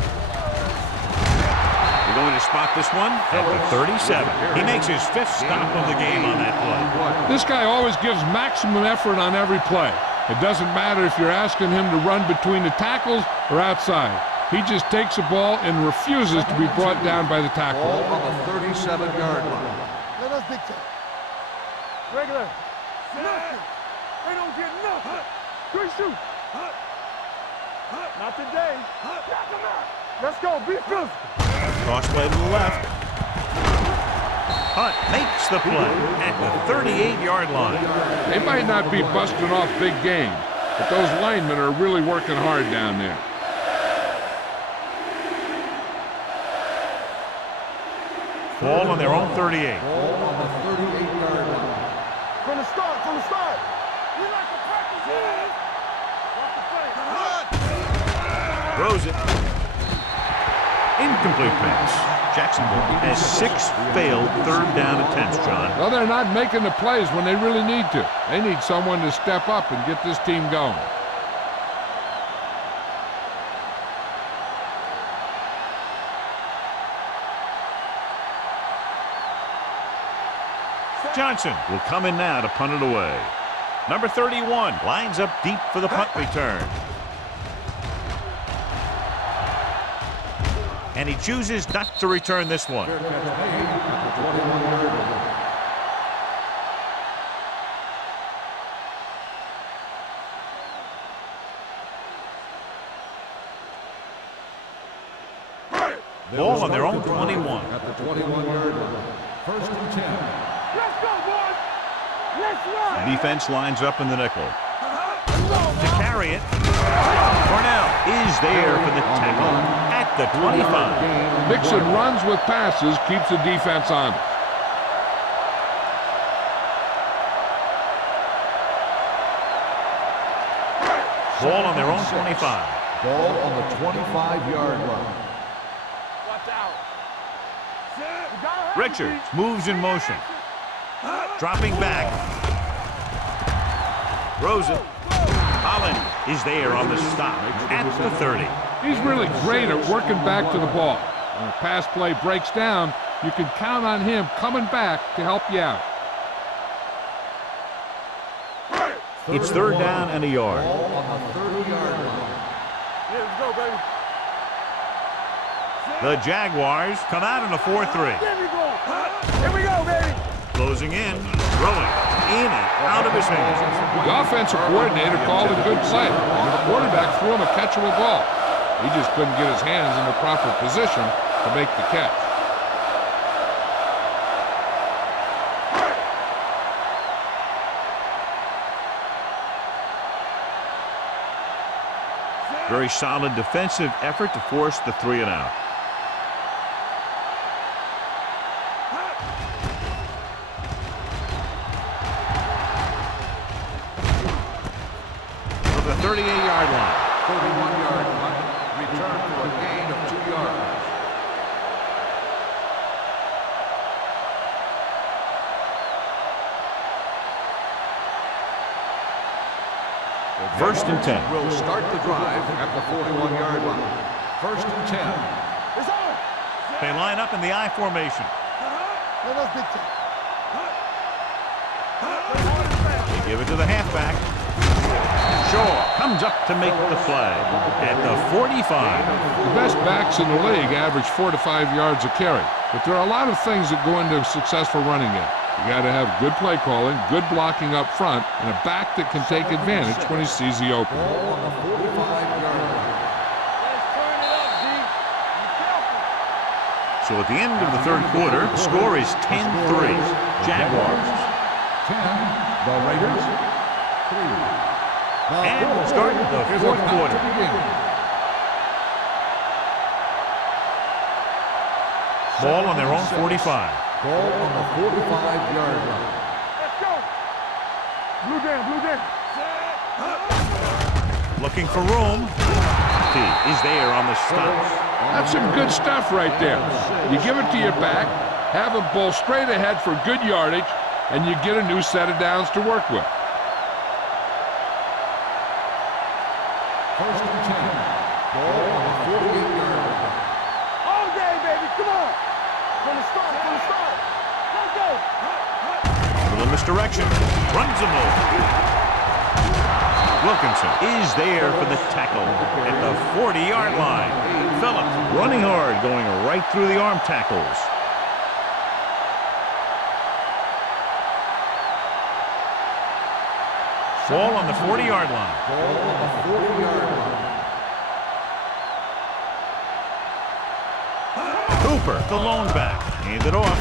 We're going to spot this one at the 37. He makes his 5th stop of the game on that play. This guy always gives maximum effort on every play. It doesn't matter if you're asking him to run between the tackles or outside. He just takes the ball and refuses to be brought down by the tackle. Ball on the 37-yard line. Let us dictate. Regular. Nothing. They don't get nothing. Good shoot. Not today. Let's go. Be physical. Cross play to the left. Hunt makes the play at the 38-yard line. They might not be busting off big game, but those linemen are really working hard down there. Ball on their own 38. Ball on the 38-yard line. From the start. We like to practice here. Throws it. Incomplete pass. Jacksonville has 6 failed 3rd down attempts, John. Well, they're not making the plays when they really need to. They need someone to step up and get this team going. Johnson will come in now to punt it away. Number 31 lines up deep for the punt return. And he chooses not to return this one. Fair catch made at the 21-yard line. Ball on their own 21. At the 21-yard line. 1st and 10. Let's go, boys. Let's run. The defense lines up in the nickel. To carry it, Cornell is there for the tackle at the 25. Mixing runs with passes keeps the defense honest. Ball on their own 25. Ball on the 25-yard line. Watch out. Richards moves in motion. Dropping back. Throws it. Holland is there on the stop at the 30. He's really great at working back to the ball. When a pass play breaks down, you can count on him coming back to help you out. It's 3rd down and a yard. Ball on the 30-yard line. Yeah, let's go, baby. The Jaguars come out in a 4-3. Here we go, baby. Closing in, throwing in and out of his hands. The offensive coordinator called a good play, and the quarterback threw him a catchable ball. He just couldn't get his hands in the proper position to make the catch. Very solid defensive effort to force the 3 and out. From the 38-yard line. 31-yard line. Return for a gain of 2 yards. First and 10. Will start the drive at the 41-yard line. 1st and 10. It's on. They line up in the I formation. Let us dictate. They give it to the halfback. Shaw comes up to make the play at the 45. The best backs in the league average 4 to 5 yards a carry, but there are a lot of things that go into a successful running game. You got to have good play calling, good blocking up front, and a back that can take advantage when he sees the opening. Ball on the 45-yard line. Let's turn it up, D. Be careful. So at the end of the 3rd quarter, the score is 10-3. Jaguars. 10. The Raiders. 3. And we'll start the 4th quarter. Ball on their own 45. Ball on the 45-yard line. Let's go. Blue down, blue down. Looking for room. He is there on the stop. That's some good stuff right there. You give it to your back, have him bowl straight ahead for good yardage, and you get a new set of downs to work with. First and 10. Ball on the 48-yard line. All day, baby. Come on. From the start, from the start. Let's go. A little misdirection. Runs him over. Wilkinson is there for the tackle at the 40-yard line. Phillips running hard, going right through the arm tackles. Ball on the 40-yard line. Ball on the 40-yard line. Cooper, the lone back. Hand it off.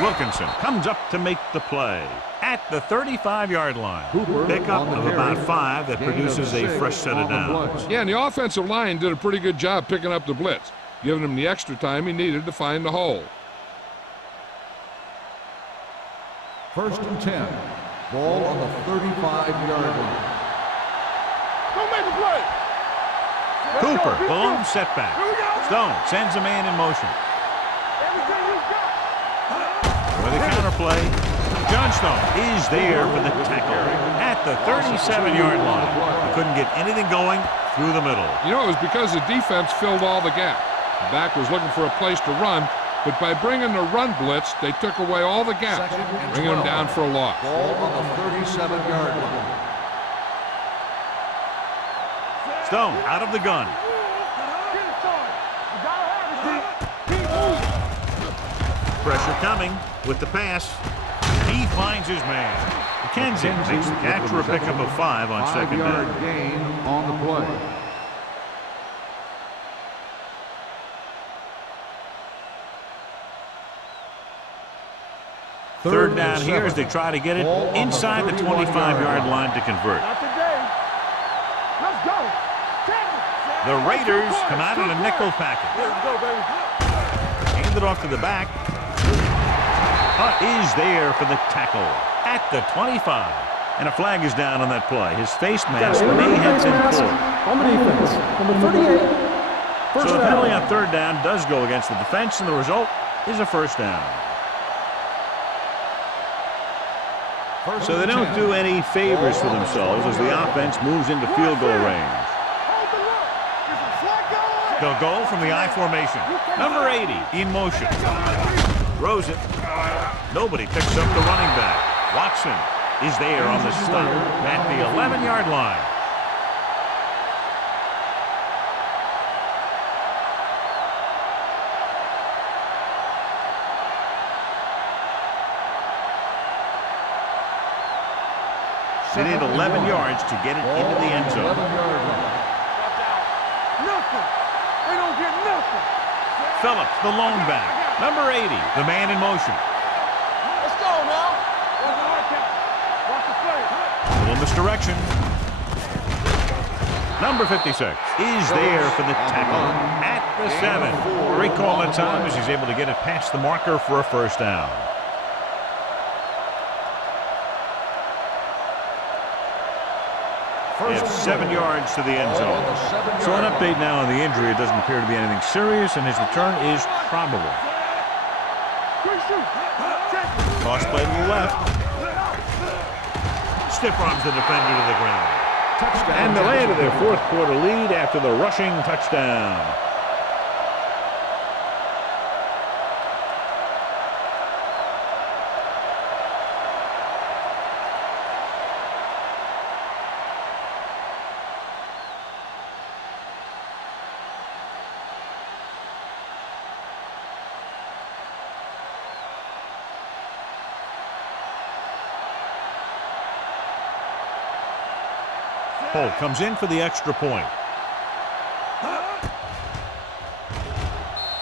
Wilkinson comes up to make the play at the 35-yard line. Pickup of about 5 that produces a fresh set of downs. Yeah, and the offensive line did a pretty good job picking up the blitz, giving him the extra time he needed to find the hole. First and 10. Ball on the 35-yard line. Don't make a play. Cooper, the lone setback. Stone sends a man in motion. Everything you got. With a counterplay, Johnstone is there for the tackle at the 37-yard line. He couldn't get anything going through the middle. You know, it was because the defense filled all the gap. The back was looking for a place to run, but by bringing the run blitz, they took away all the gaps, bringing him down for a loss. Ball on the 37-yard line. Stone out of the gun. Get it started. You gotta have it, Keep moving. Pressure coming with the pass. He finds his man. McKenzie makes the catch for a pickup of 5 on second down. 5-yard gain on the play. Third down here as they try to get it inside the 25-yard line to convert. Not today. Let's go. The Raiders come out in a nickel package. Let's go, baby. Hand it off to the back. Hunt is there for the tackle at the 25. And a flag is down on that play. His face mask may have been pulled. On the defense, number 38. First So the down. penalty on third down does go against the defense, and the result is a first down. So they don't do any favors for themselves as the offense moves into field goal range. Hold the look. Is it flag They'll go from the I formation. Number 80 in motion. Throws it. Nobody picks up the running back. Watson is there on the stop at the 11-yard line. They need 11 yards to get it into the end zone. 11-yard line. Nothing. They don't get nothing. Phillips, the lone back. Number 80, the man in motion. Let's go now. Watch the play. A little misdirection. Number 56 is there for the tackle at the 7. Great call that time as he's able to get it past the marker for a first down. They have 7 yards to the end zone. So an update now on the injury. It doesn't appear to be anything serious, and his return is probable. Toss play to the left. Stiff arms the defender to the ground. And they land to their fourth quarter lead after the rushing touchdown. Holt comes in for the extra point.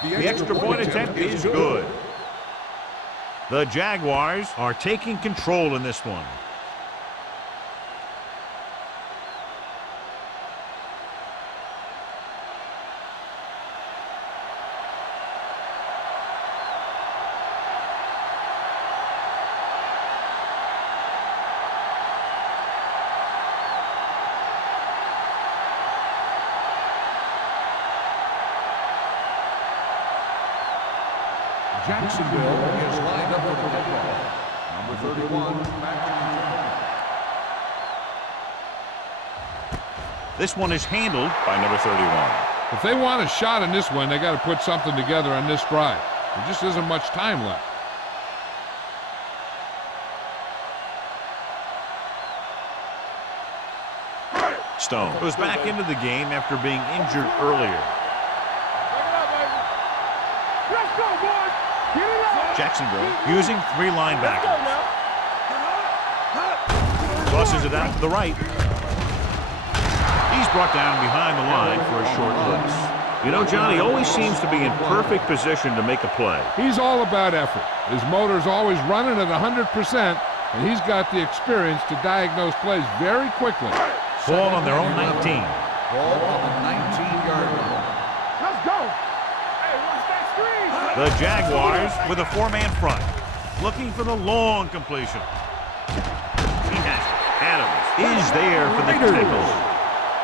The extra point attempt is good. The Jaguars are taking control in this one. Jacksonville is lined up for the kickoff. Number 31, back in the This one is handled by number 31. If they want a shot in this one, they got to put something together on this drive. There just isn't much time left. Stone goes back into the game after being injured earlier. Let's go, boys. Get it up. Jacksonville using 3 linebackers. Tosses it out to the right. He's brought down behind the line for a short loss. You know, John, he always seems to be in perfect position to make a play. He's all about effort. His motor's always running at 100%, and he's got the experience to diagnose plays very quickly. Ball on their own 19. ball on the 19-yard line. Let's go. Hey, watch that screen. The Jaguars with a 4-man front, looking for the long completion. He has it. Adams is there for the tackle.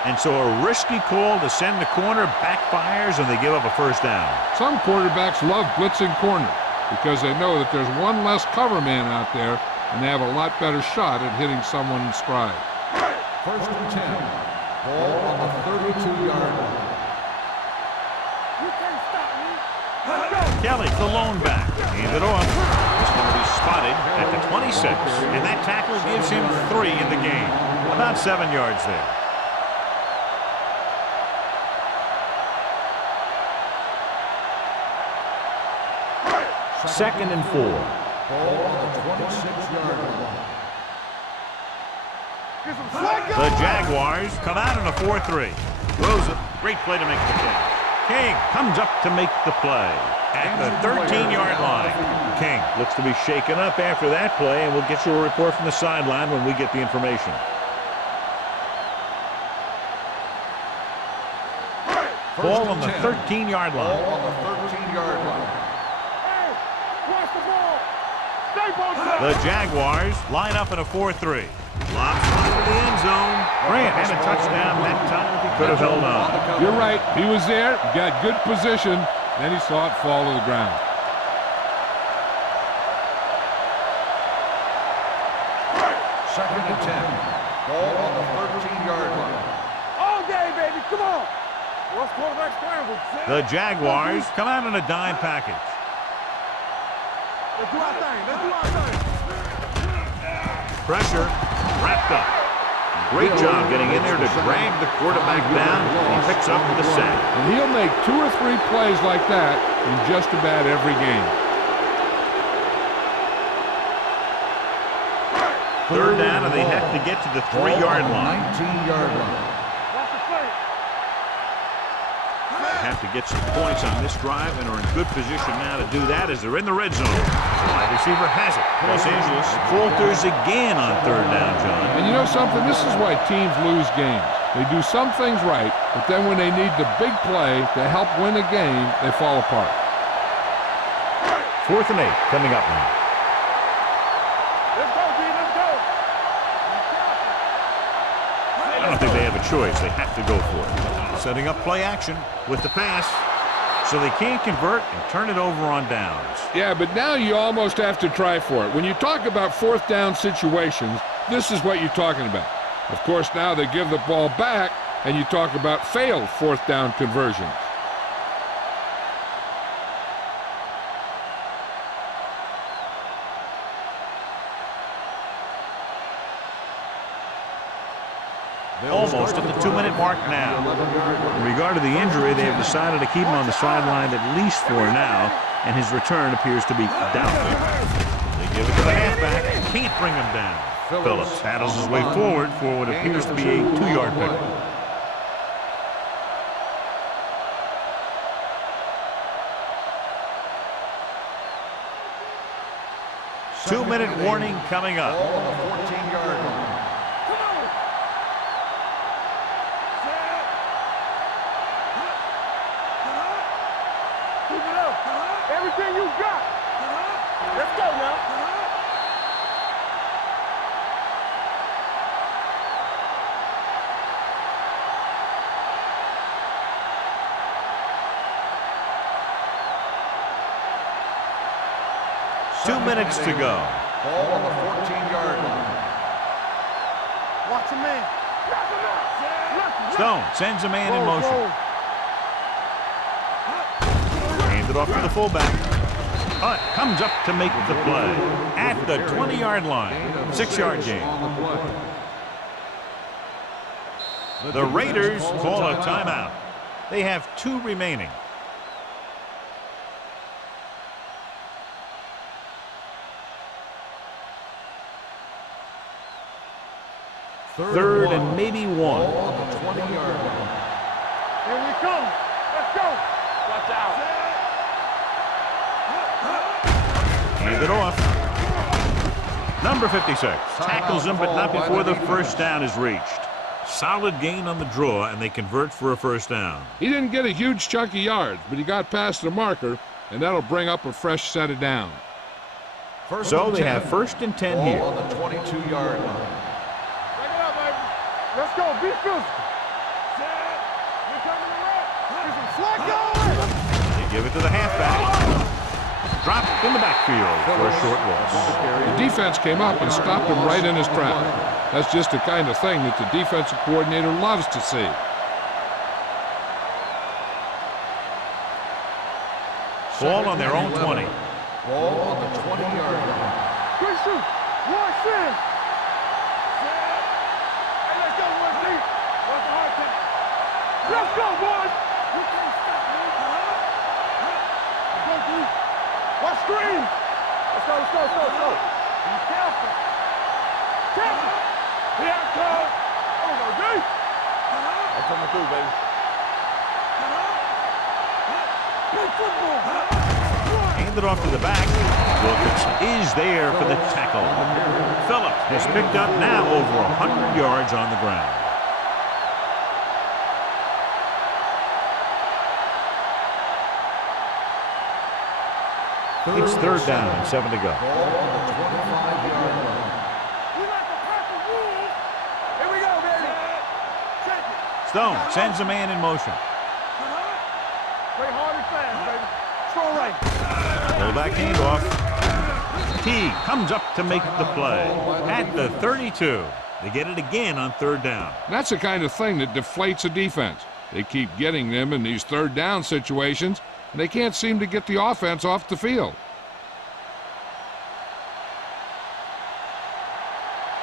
And so a risky call to send the corner backfires, and they give up a first down. Some quarterbacks love blitzing corner because they know that there's one less cover man out there, and they have a lot better shot at hitting someone in stride. First and 10. Ball on the 32-yard line. You can't stop me. Kelly, the lone back. Hand it off. This one will be spotted at the 26. And that tackle gives him 3 in the game. About 7 yards there. Second and 4. Ball on the 26-yard line. The Jaguars come out in a 4-3. Throws it. Great play to make the catch. King comes up to make the play at the 13-yard line. King looks to be shaken up after that play, and we'll get you a report from the sideline when we get the information. Ball on the 13-yard line. Ball on the 13-yard line. Hey, watch the ball. Stay ball. The Jaguars line up in a 4-3. Lobs one into the end zone. Grant had a touchdown that time. He could have held on. You're right. He was there, got good position, then he saw it fall to the ground. Second and 10. Ball on the 13-yard line. All day, baby. Come on. What's quarterback scramble? The Jaguars come out in a dime package. Let's do our thing. Let's do our thing. Pressure wrapped up. Great job getting in there to drag the quarterback down. He picks up the sack. And he'll make 2 or 3 plays like that in just about every game. Third down, and they have to get to the 3-yard line. 19-yard line. Watch the play. They have to get some points on this drive and are in good position now to do that as they're in the red zone. The wide receiver has it. Los Angeles falters again on third down, John. And you know something? This is why teams lose games. They do some things right, but then when they need the big play to help win a game, they fall apart. 4th and 8 coming up now. Let's go, D. Let's go. I don't think they have a choice. They have to go for it. Setting up play action with the pass. So they can't convert and turn it over on downs. Yeah, but now you almost have to try for it. When you talk about 4th down situations, this is what you're talking about. Of course, now they give the ball back, and you talk about failed 4th down conversions. Almost at the 2-minute mark now. In regard to the injury, they have decided to keep him on the sideline at least for now, and his return appears to be doubtful. They give it to the halfback. Can't bring him down. Phillips paddles his way forward for what appears to be a 2-yard pickup. Two-minute warning coming up. Ball on the 14-yard line. Keep it up. Everything you got. Let's go now. 2 minutes to go. Ball on the 14-yard line. Watch a man. Stone sends a man in motion. Hand it off to the fullback. Hunt comes up to make the play at the 20-yard line. 6-yard gain. The Raiders call a timeout. They have 2 remaining. Third and maybe 1. Ball on the 20-yard line. Here we come. Let's go. Watch out. Hand it off. Number 56 tackles him, but not before the first down is reached. Solid gain on the draw, and they convert for a first down. He didn't get a huge chunk of yards, but he got past the marker, and that'll bring up a fresh set of downs. So they have first and 10 Ball here. on the 22-yard line. Break it up, baby. Let's go. Be physical. You're coming around. Get some slack going. They give it to the halfback. Dropped in the backfield for a short loss. The defense came up and stopped him right in his track. That's just the kind of thing that the defensive coordinator loves to see. Ball on their own 20. Ball on the 20-yard line. Good shoot. Watch in. Hey, let's go, one deep. What's the hard time? Let's go, boys. You can't stop me. Go deep. Watch screen. Let's go. Be careful. Careful. Here I come. I'm gonna go deep. I'm coming through, baby. Play football. Hand it off to the back. Wilkins is there for the tackle. Phillips has picked up now over 100 yards on the ground. It's third down and 7 to go. Ball on the 25-yard line. We like the purple rules. Here we go, baby. Check it. Stone sends a man in motion. Play hard and fast, baby. Strong right. Fullback handoff. He comes up to make the play at the 32. They get it again on third down. That's the kind of thing that deflates a defense. They keep getting them in these third down situations, and they can't seem to get the offense off the field.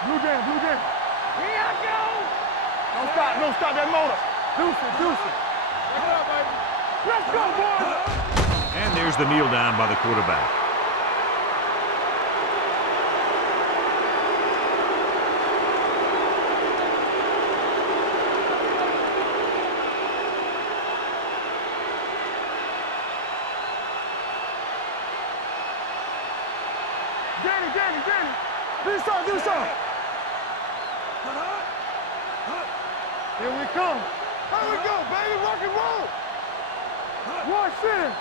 Blue jam. Here I go. Don't stop that motor. Deuce it. Let's go, baby. Let's go, boys. And there's the kneel down by the quarterback. Danny. Do something. Here we come. Here we go, baby. Rock and roll. Watch in.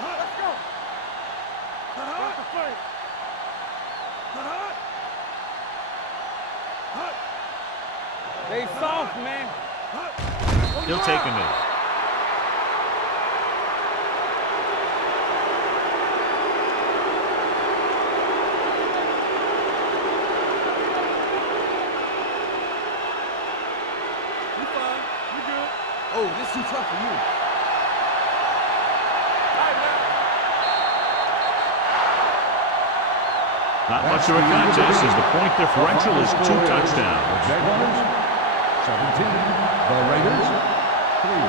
Let's go. What's the play? They soft, man. He'll take a knee. Oh, this is too tough for you. Not much of a contest as the point differential is 2 touchdowns. Jaguars, 17. The Raiders, 3.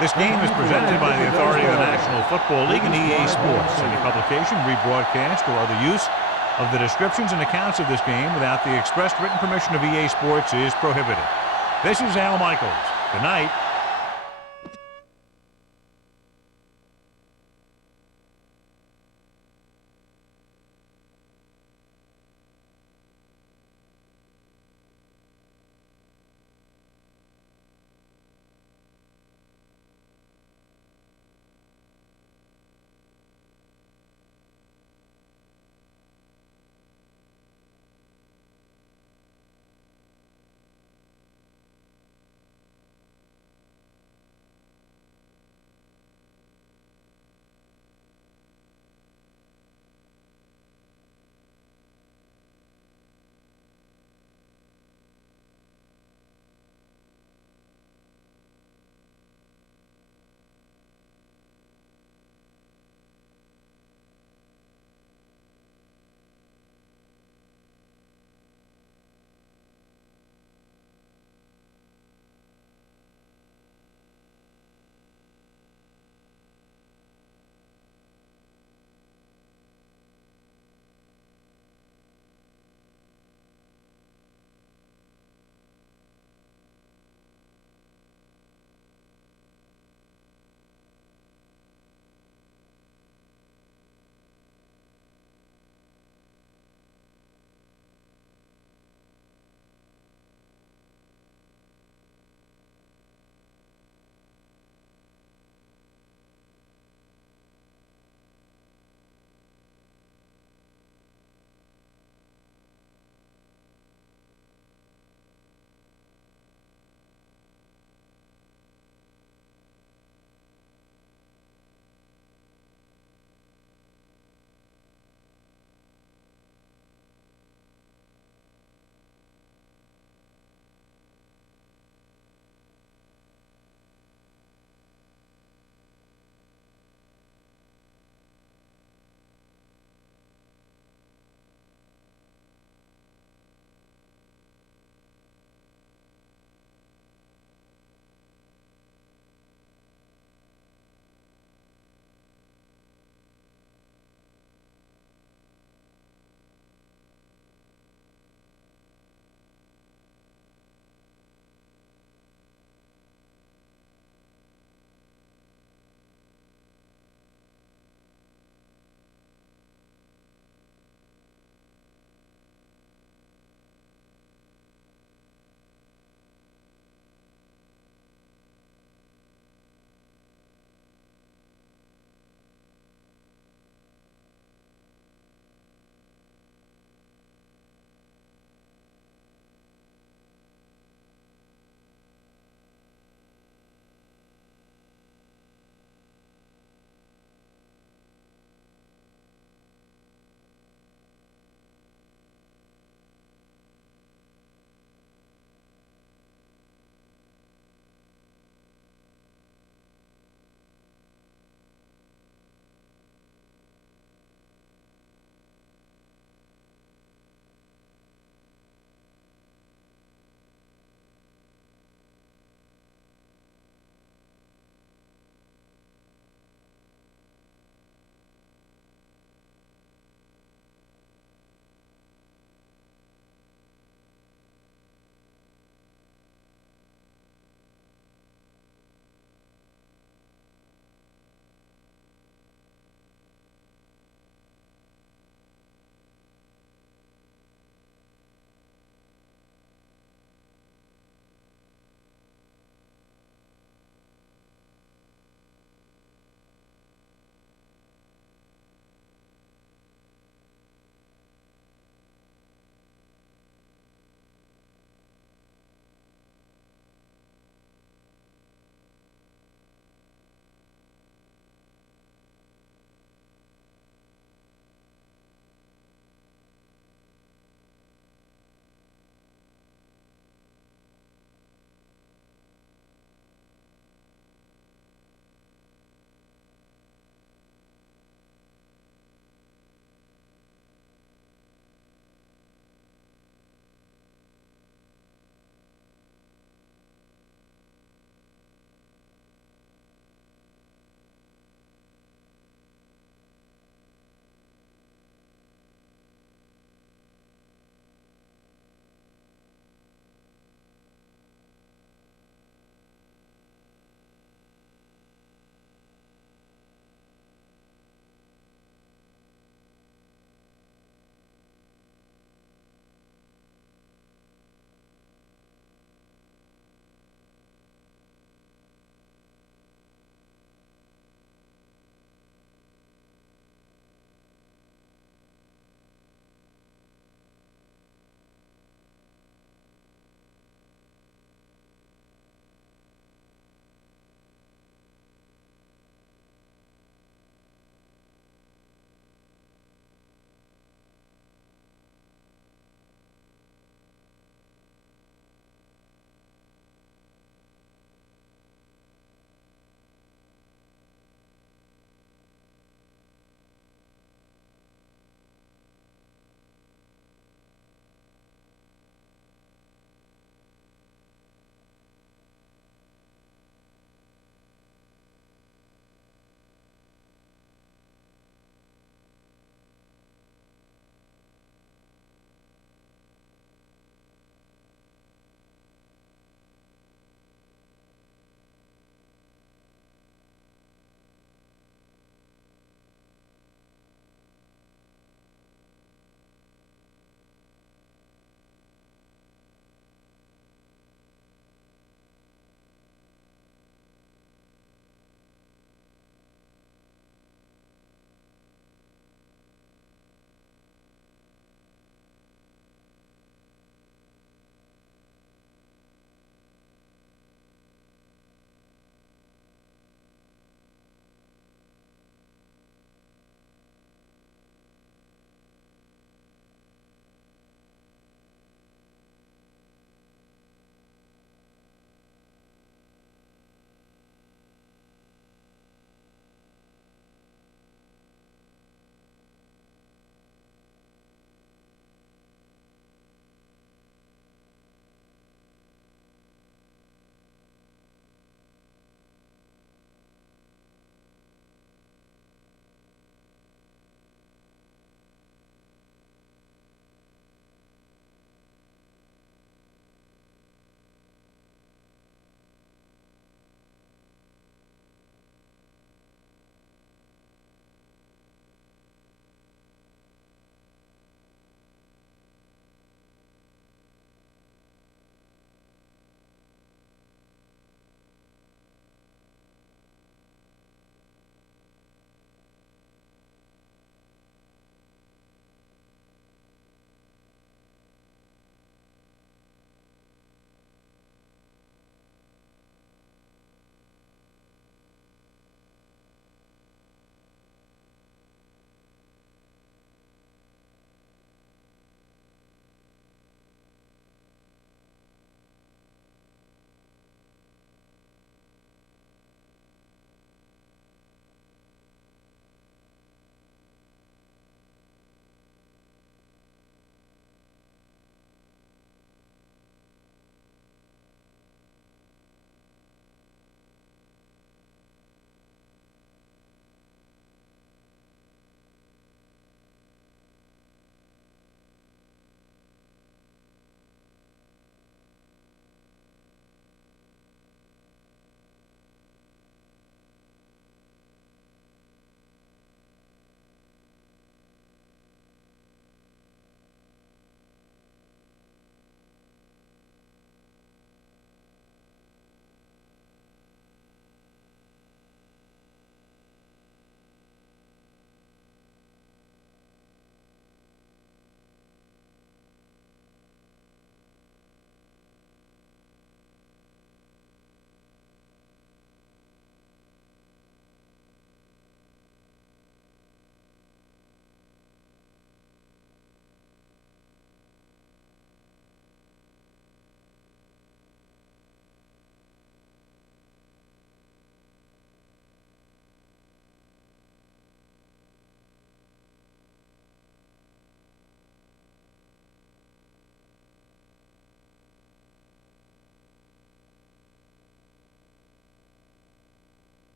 This game is presented by the authority of the National Football League and EA Sports. Any publication, rebroadcast, or other use of the descriptions and accounts of this game without the expressed written permission of EA Sports is prohibited. This is Al Michaels. Good night.